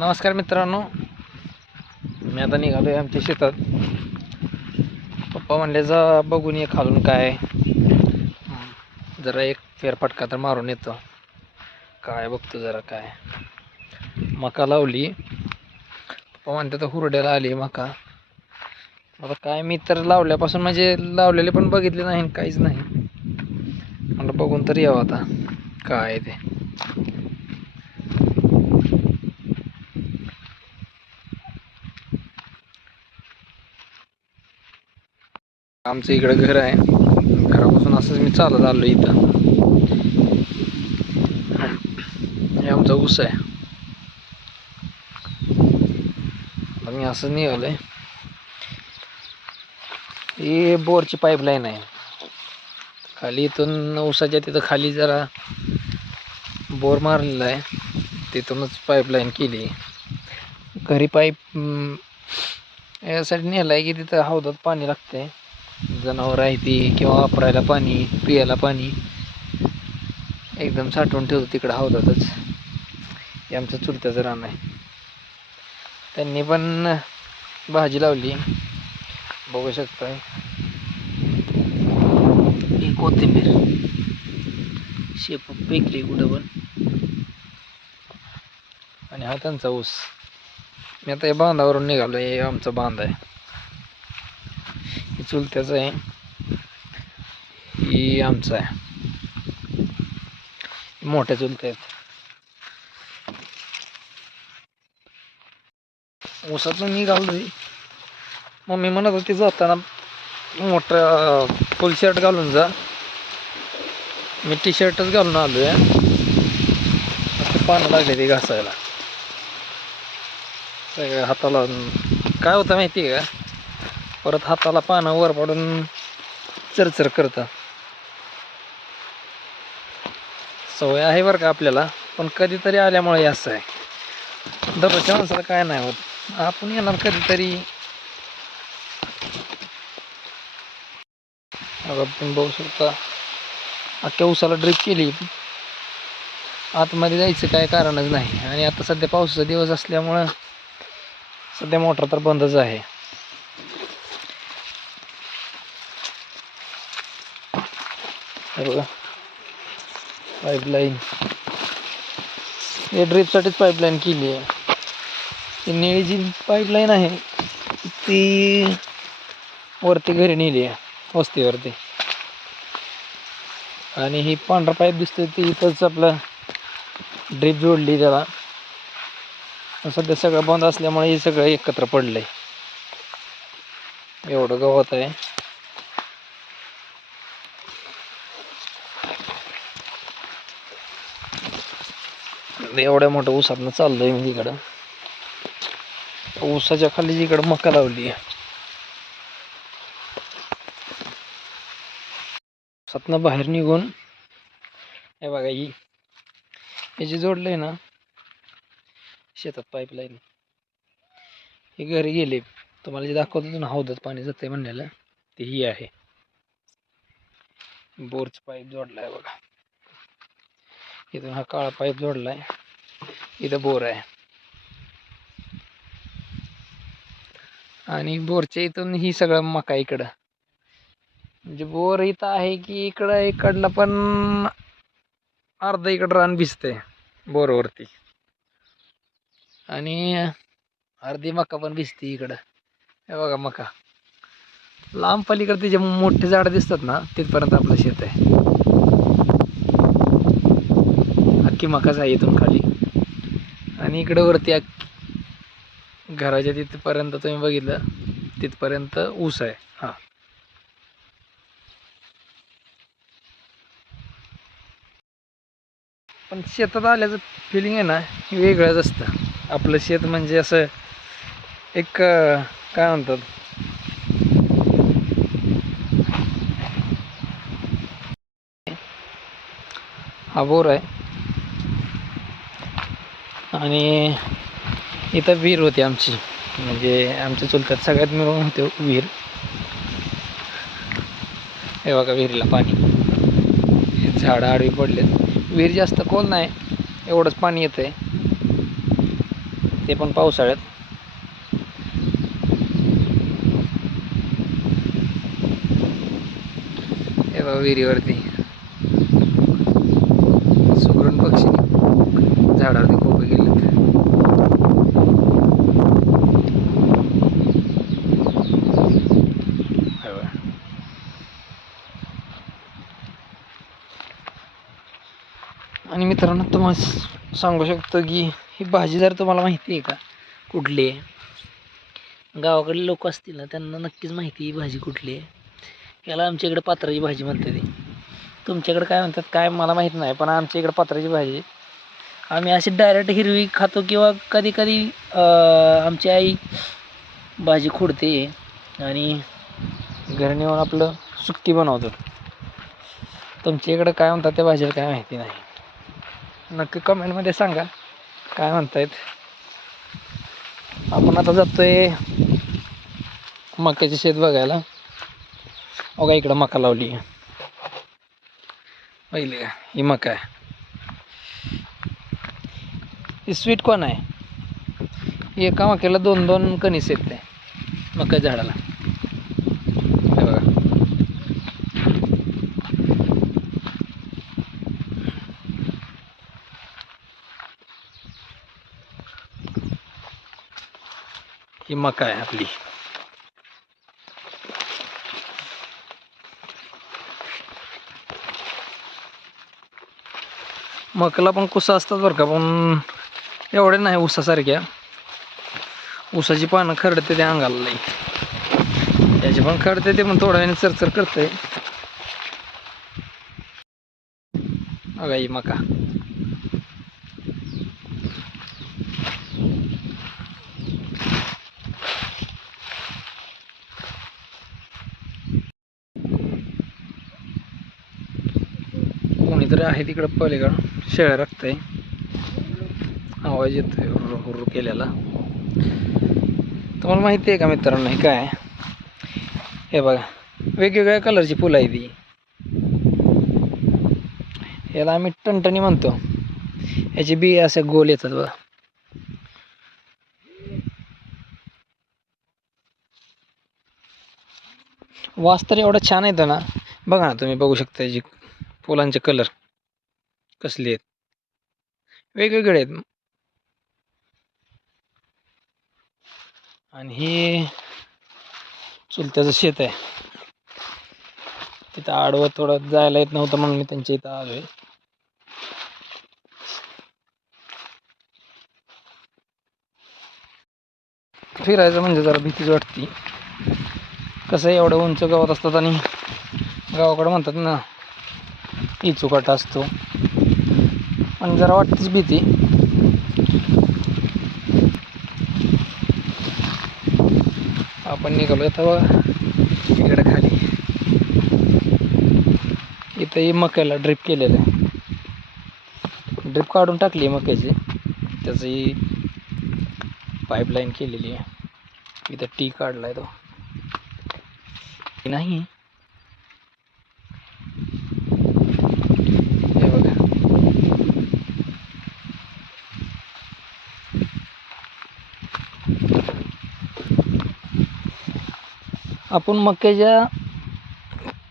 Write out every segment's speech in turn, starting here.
नमस्कार मित्रांनो. मी आता निघालो आहे आमच्या शेतात. पप्पा म्हणले जा बघून ये खालून काय जरा एक फेरफटका तर मारून येतो. काय बघतो जरा काय. मका लावली. पप्पा म्हणते तर हुरड्याला आली मका. आता काय मी तर लावल्यापासून म्हणजे लावलेले पण बघितले नाही काहीच नाही. म्हणलं बघून तर यावं आता. काय आहे ते? आमचं इकडं घर आहे. घरापासून असंच मी चालत आलो इथं. हे आमचा ऊस आहे. मी मी असंच आहे ही बोरची पाईपलाईन आहे. खाली इथून ऊसाच्या तिथं खाली जरा बोर मारलेला आहे. तिथूनच पाईपलाईन केली. घरी पाईप यासाठी नेला आहे की तिथं हौदात पाणी लागतंय. जनावर आहे ती किंवा वापरायला पाणी पियाला पाणी. एकदम साठवून ठेवतो तिकडं हौदातच. हे आमचं चुलत्याचं रान आहे. त्यांनी पण भाजी लावली. बघू शकताय. ही कोथिंबीर. शेप पेकली कुठं पण. आणि हा त्यांचा ऊस. मी आता या बांधावरून निघालो हे आमचा बांध आहे. ही चुलत्याचं आहे. ही आमचं आहे. मोठ्या चुलत्या आहेत. ऊसातून निघालोय मम्मी म्हणत होती जाताना मोठं फुल शर्ट घालून जा. मी टी शर्टच घालून आलो आहे पानं लागले ते घासायला. सगळ्या हाताला काय होतं माहिती आहे का? परत हाताला पानं वर पडून चरचर करतं. सवय आहे बरं का आपल्याला पण कधीतरी आल्यामुळे असं आहे. दररोजच्या माणसाला काय नाही होत. आपण येणार कधीतरी. आता तुम्ही बघू शकता. अख्ख्या उसाला ड्रिप केली. आतमध्ये जायचं काय कारणच नाही. आणि आता सध्या पावसाचा दिवस असल्यामुळं सध्या मोटर तर बंदच आहे. बघा पाईपलाईन हे ड्रिपसाठीच पाईपलाईन केली आहे. ती निळी जी पाईपलाईन आहे ती वरती घरी नेली आहे वस्तीवरती. आणि ही पांढरा पाईप दिसतोय ती इथंच आपलं ड्रीप जोडली त्याला. सध्या सगळं बंद असल्यामुळे हे सगळं एकत्र पडलंय. एवढं गवत आहे. एवढ्या मोठं ऊसातनं चाललंय मी इकडं. ऊसाच्या खाली जिकडं मका लावली. आहे ऊसातनं बाहेर निघून हे बघा ही हे जे जोडलंय ना शेतात पाईपलाईन हे घरी गेले. तुम्हाला जे दाखवत ना हौदात पाणी जातंय म्हणायला ते ही आहे. बोरचं पाईप जोडलाय बघा. इथून हा काळा पाईप जोडलाय. इथं बोर आहे. आणि बोरच्या इथून ही सगळं मका इकडं. म्हणजे बोर इथं आहे की इकडं इकडला पण अर्ध इकडं रान भिजतंय बोरवरती. आणि अर्धी मका पण भिजते इकडं. हे बघा मका. लांब पलीकडे जे मोठे झाडं दिसतात ना तिथपर्यंत आपलं शेत आहे. की मकाच आहे इथून खाली. आणि इकडं वरती घराच्या तिथपर्यंत तुम्ही बघितलं तिथपर्यंत ऊस आहे. हा. पण शेतात आल्याचं फिलिंग आहे ना वेगळंच असतं. आपलं शेत म्हणजे असं एक काय म्हणतात? हा बोर आहे. आणि इथं विहीर होती आमची. म्हणजे आमच्या चुलत्यात सगळ्यात मिळून होते विहीर. हे बघा विहिरीला पाणी. झाडं आडवी पडलेत. विहीर जास्त खोल नाही. एवढंच पाणी येतं आहे ते पण पावसाळ्यात. हे बघा विहिरीवरती. मित्रांनो सांगू शकतो की ही भाजी जर तुम्हाला माहिती आहे का कुठली आहे? गावाकडले लोक असतील ना त्यांना नक्कीच माहिती ही भाजी कुठली आहे. याला आमच्या इकडे पात्राची भाजी म्हणते ती तुमच्याकडे काय म्हणतात काय मला माहीत नाही पण आमच्या इकडे पात्राची भाजी आम्ही अशी डायरेक्ट हिरवी खातो किंवा कधी कधी आमची आई भाजी खोडते आणि घरी नेऊन आपलं सुक्की बनवतो. तुमच्या इकडं काय म्हणतात त्या भाजीला काय माहिती नाही. नक्की कमेंटमध्ये सांगा. काय म्हणतायत? आपण आता जातोय मक्याचे शेत बघायला. अगा इकडं मका लावली. पहिले का? ही मका आहे. ही स्वीट कोण आहे? एका मक्याला दोन दोन कणीस येत मका झाडाला हे बघा ही मका आहे आपली. मकाला पण कुसा असतात बरं का पण एवढे नाही उसासारख्या. उसाची पानं खरडते ते अंगाला नाही त्याची पण खरडते ते पण थोड्या वेळाने चरचर करते. बघा ही मका. तर आहे तिकडं पलीकडं. शेळ्या आहे आवाज येतोय हुर्र हुर्र केलेला तुम्हाला माहिती आहे का मित्रांनो हे काय? हे बघा वेगवेगळ्या कलरची फुलं आहे ती याला आम्ही टणटणी म्हणतो. याची बी असे गोल येतात बघा. वास तर एवढा छान येतो ना. बघा ना तुम्ही बघू शकता याची फुलांचे कलर कसले आहेत? वेगवेगळे आहेत. आणि हे चुलत्याचं शेत आहे. तिथं आडवं थोडं जायला येत नव्हतं म्हणून मी त्यांच्या इथं आलोय. फिरायचं म्हणजे जरा भीतीच वाटते. कसं एवढं उंच गावात असतात आणि गावाकडं म्हणतात ना इचुकाटा असतो. पण जरा वाटतेच भीती. आपण निघालो आता बघा इकडे खाली. इथंही मक्याला ड्रिप केलेलं आहे. ड्रिप काढून टाकली आहे मक्याची. त्याची पाईपलाईन केलेली आहे. इथं टी काढलाय तो. नाही हे बघा आपण मक्याच्या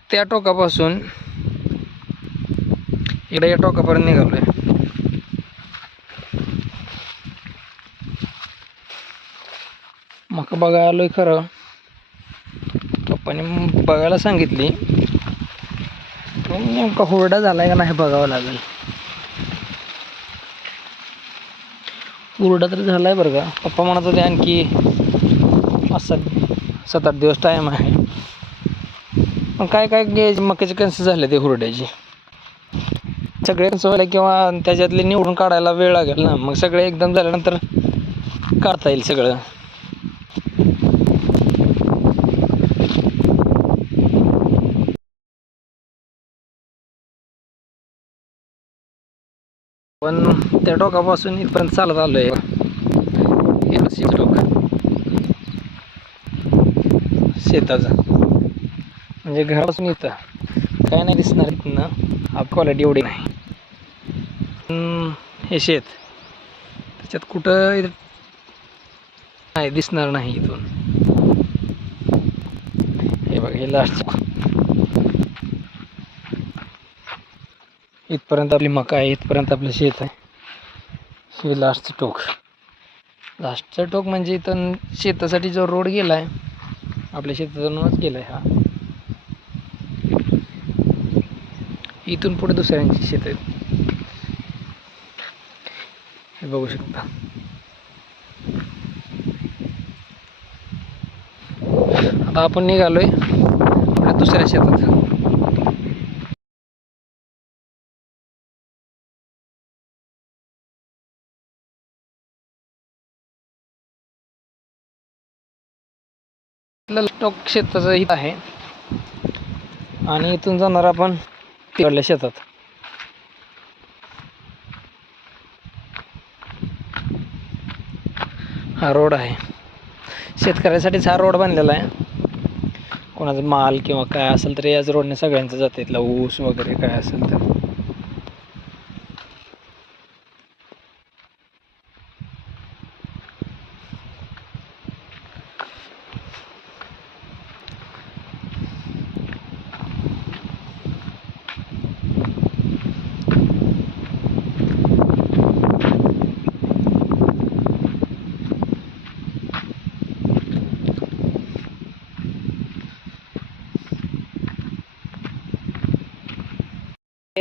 त्या टोकापासून इकडे या टोकापर्यंत निघालोय. मका बघायला आलोय खरं. पप्पाने बघायला सांगितली. पण नेमका हुरडा झालाय का नाही बघावं लागेल. हुरडा तर झालाय बरं का. पप्पा म्हणत होते आणखी असं सात आठ दिवस टाईम आहे. पण काय काय गे मक्याचे कन्स झाले ते हुरड्याचे. सगळे कन्स व्हायला किंवा त्याच्यातले निवडून काढायला वेळ लागेल ना. मग सगळे एकदम झाल्यानंतर काढता येईल सगळं. पण त्या टोकापासून इथपर्यंत चालत आलो आहे नशीब टोक. शेताचं. म्हणजे घरापासून इथं. काय नाही दिसणार इथनं. आप क्वालिटी एवढी नाही. हे शेत. त्याच्यात कुठं नाही दिसणार नाही इथून. हे बघ हे लास्ट इथपर्यंत आपली मका आहे इथपर्यंत आपलं शेत आहे. हे लास्टचं टोक. लास्टचं टोक म्हणजे इथं शेतासाठी जो रोड गेला आहे आपल्या शेतातूनच गेला आहे हा. इथून पुढे दुसऱ्यांची शेत आहेत. हे बघू शकता. आता आपण निघालोय आपल्या दुसऱ्या शेतात. आपलं स्टॉक शेताचं हित आहे. आणि इथून जाणार आपण तिकडल्या शेतात. हा रोड आहे. शेतकऱ्यासाठीच हा रोड बांधलेला आहे. कोणाचा माल किंवा काय असेल तर याच रोडने सगळ्यांचं जातं. इथला ऊस वगैरे काय असेल तर.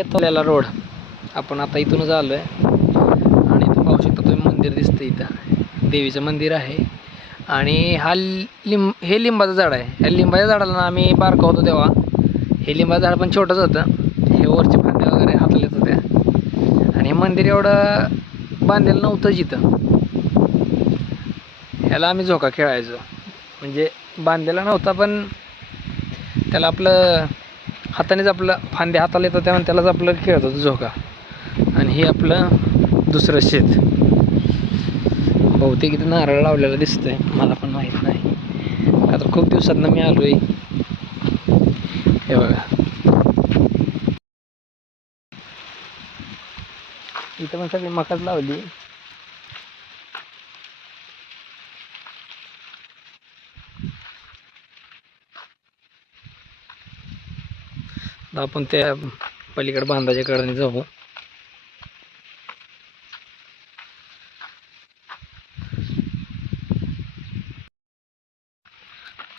येतोल्याला रोड. आपण आता इथूनच आलो आहे आणि इथं पाहू शकता तुम्ही मंदिर दिसतं इथं. देवीचं मंदिर आहे. आणि हा लिंब हे लिंबाचं झाड आहे. ह्या लिंबाच्या झाडाला ना आम्ही बारका होतो तेव्हा. हे लिंबाचं झाड पण छोटंच होतं. हे वरचे फांद्या वगैरे हातलेच होत्या. आणि हे मंदिर एवढं बांधलेलं नव्हतंच इथं ह्याला आम्ही झोका खेळायचो. म्हणजे बांधलेला नव्हता पण त्याला आपलं हातानेच आपलं फांदे हाताला येतात त्यामुळे त्यालाच आपलं खेळत होतं झोका. आणि हे आपलं दुसरं शेत. बहुतेक इथं नारळ लावलेलं दिसतंय मला पण माहीत नाही. आता खूप दिवसातनं मी आलो आहे हे बघा. इथं पण सगळी मकाच लावली. आता आपण त्या पलीकडे बांधाच्या कडे जाऊ.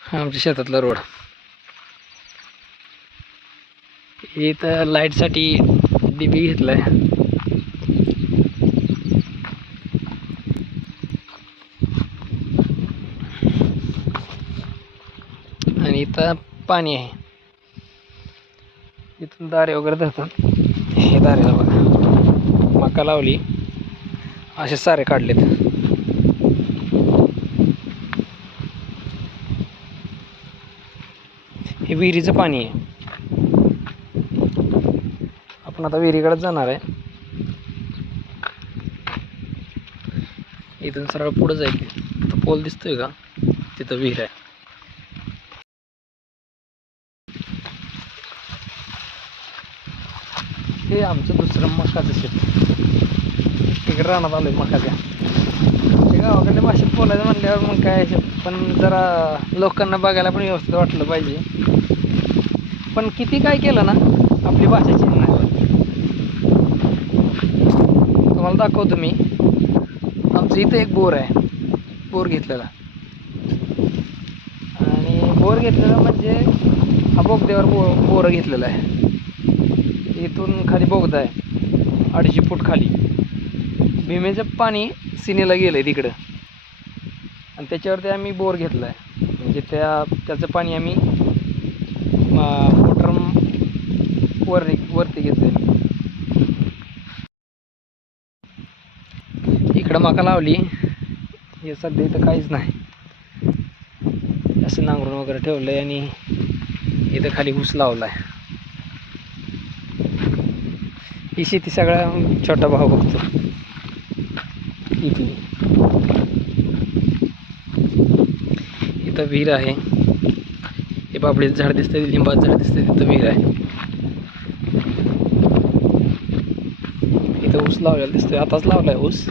हा आमच्या शेतातला रोड. इथं लाईटसाठी डीबी घेतलाय. आणि इथं पाणी आहे. इथून दारे वगैरे धरतात. हे दारेला बघा. मका लावली. असे सारे काढलेत. हे विहिरीचं पाणी आहे. आपण आता विहिरीकडेच जाणार आहे. इथून सरळ पुढं जाईल आता पोल दिसतोय का? तिथं विहीर आहे हे आमचं दुसरं मकाचं शेत. तिकडे रानात आहे मकाच्या. ते गावाकडल्या भाषेत बोलायचं म्हणल्यावर मग काय पण जरा लोकांना बघायला पण व्यवस्थित वाटलं पाहिजे. पण किती काय केलं ना आपली भाषा चेंज नाही तुम्हाला दाखवतो मी. आमचं इथं एक बोर आहे बोर घेतलेला. आणि बोर घेतलेला म्हणजे हा बोगद्यावर बो बोर घेतलेला आहे. इथून खाली बोगदा आहे. अडीचशे फूट खाली. भीमेचं पाणी सिनेला गेलं आहे तिकडं. आणि त्याच्यावरती आम्ही बोर घेतला आहे म्हणजे त्या त्याचं पाणी आम्ही मोटर वर वरती घेतलं आहे इकडं मका लावली. हे सध्या इथं काहीच नाही. असं नांगरून वगैरे ठेवलं आहे आणि इथं खाली ऊस लावला आहे ही शेती सगळा छोटा भाऊ बघतो. इथली इथं विहीर आहे. हे बाबळीचं झाड दिसतं लिंबाचं झाड दिसतं तिथं विहीर आहे. इथं ऊस लावलेला दिसतोय आताच लावलाय ऊस.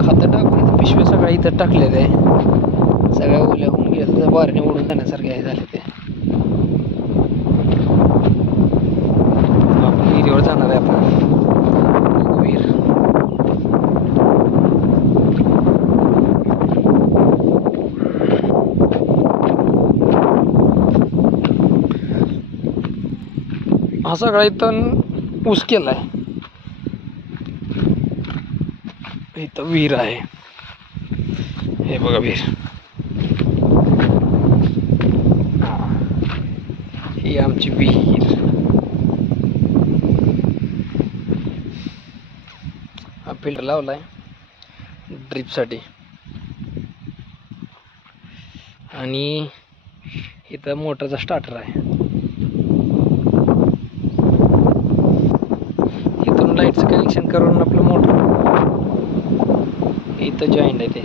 खातं टाकून पिशवी सगळ्या इथं टाकले आहे. सगळ्या ओल्या होऊन गेल्या वारणे उडून जाण्यासारखे हे झाले ते आपण विहिरीवर जाणार आहे आता विहीर हा सगळा इथं ऊस केलाय. इथं विहीर आहे. हे बघा विहीर. ही आमची विहीर. फिल्टर लावला आहे ड्रीपसाठी आणि इथं मोटरचा स्टार्टर आहे. इथून लाईटचं कनेक्शन करून आपलं मोटर इथं जॉईंट आहे ते.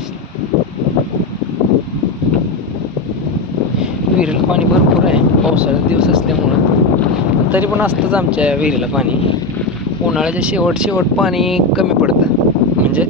विहिरीला पाणी भरपूर आहे. पावसाळ्यात दिवस असल्यामुळं. तरी पण असतंच आमच्या विहिरीला पाणी. उन्हाळ्याच्या शेवट शेवट पाणी कमी पडतं. म्हणजे